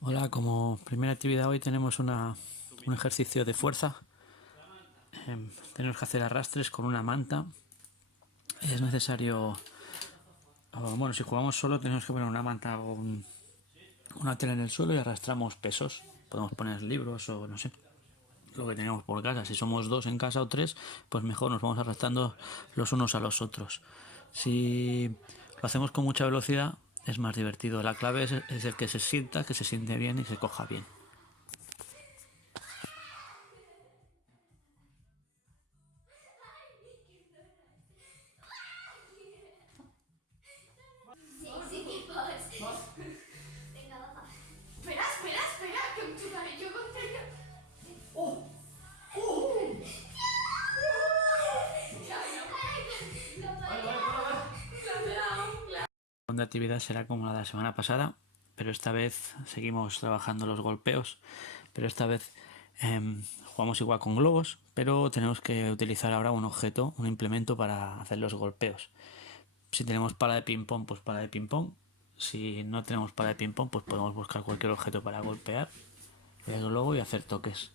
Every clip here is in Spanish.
Hola, como primera actividad hoy tenemos un ejercicio de fuerza. Tenemos que hacer arrastres con una manta. Es necesario, bueno, si jugamos solo tenemos que poner una manta o una tela en el suelo y arrastramos pesos. Podemos poner libros o no sé, lo que tenemos por casa. Si somos dos en casa o tres, pues mejor nos vamos arrastrando los unos a los otros. Si lo hacemos con mucha velocidad es más divertido. La clave es el que se siente bien y se coja bien. Sí, sí que pots. Vinga, va. Espera, espera, espera, que em tocaré jo contra ella. Oh! Oh! La segunda actividad será como la de la semana pasada, pero esta vez seguimos trabajando los golpeos, pero esta vez jugamos igual con globos, pero tenemos que utilizar ahora un objeto, un implemento para hacer los golpeos. Si tenemos pala de ping pong, pues pala de ping pong. Si no tenemos pala de ping pong, pues podemos buscar cualquier objeto para golpear el globo y hacer toques.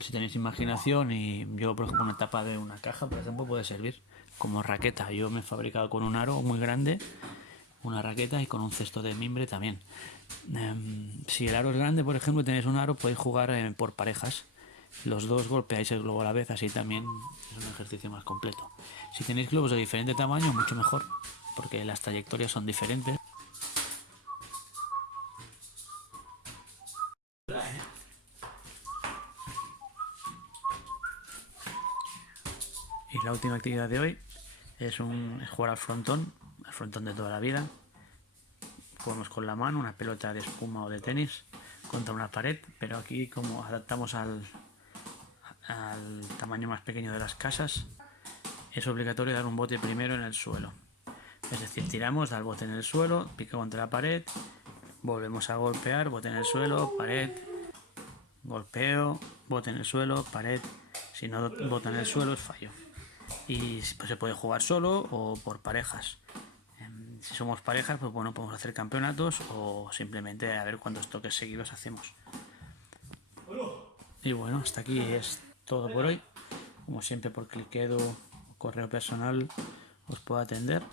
Si tenéis imaginación, y yo por ejemplo una tapa de una caja, por ejemplo, puede servir como raqueta. Yo me he fabricado con un aro muy grande, una raqueta, y con un cesto de mimbre también. Si el aro es grande, por ejemplo, tenéis un aro, podéis jugar por parejas. Los dos golpeáis el globo a la vez, así también es un ejercicio más completo. Si tenéis globos de diferente tamaño, mucho mejor, porque las trayectorias son diferentes. Y la última actividad de hoy es jugar al frontón de toda la vida. Jugamos con la mano, una pelota de espuma o de tenis contra una pared, pero aquí como adaptamos al tamaño más pequeño de las casas, es obligatorio dar un bote primero en el suelo. Es decir, tiramos, da el bote en el suelo, pica contra la pared, volvemos a golpear, bote en el suelo, pared, golpeo, bote en el suelo, pared. Si no bota en el suelo es fallo. Y pues se puede jugar solo o por parejas. Si somos parejas, pues bueno, podemos hacer campeonatos o simplemente a ver cuántos toques seguidos hacemos. Y bueno, hasta aquí es todo por hoy. Como siempre, por cliquedo o correo personal os puedo atender,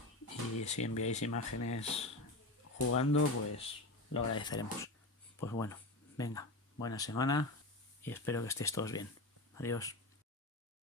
y si enviáis imágenes jugando, pues lo agradeceremos. Pues bueno, venga, buena semana y espero que estéis todos bien. Adiós.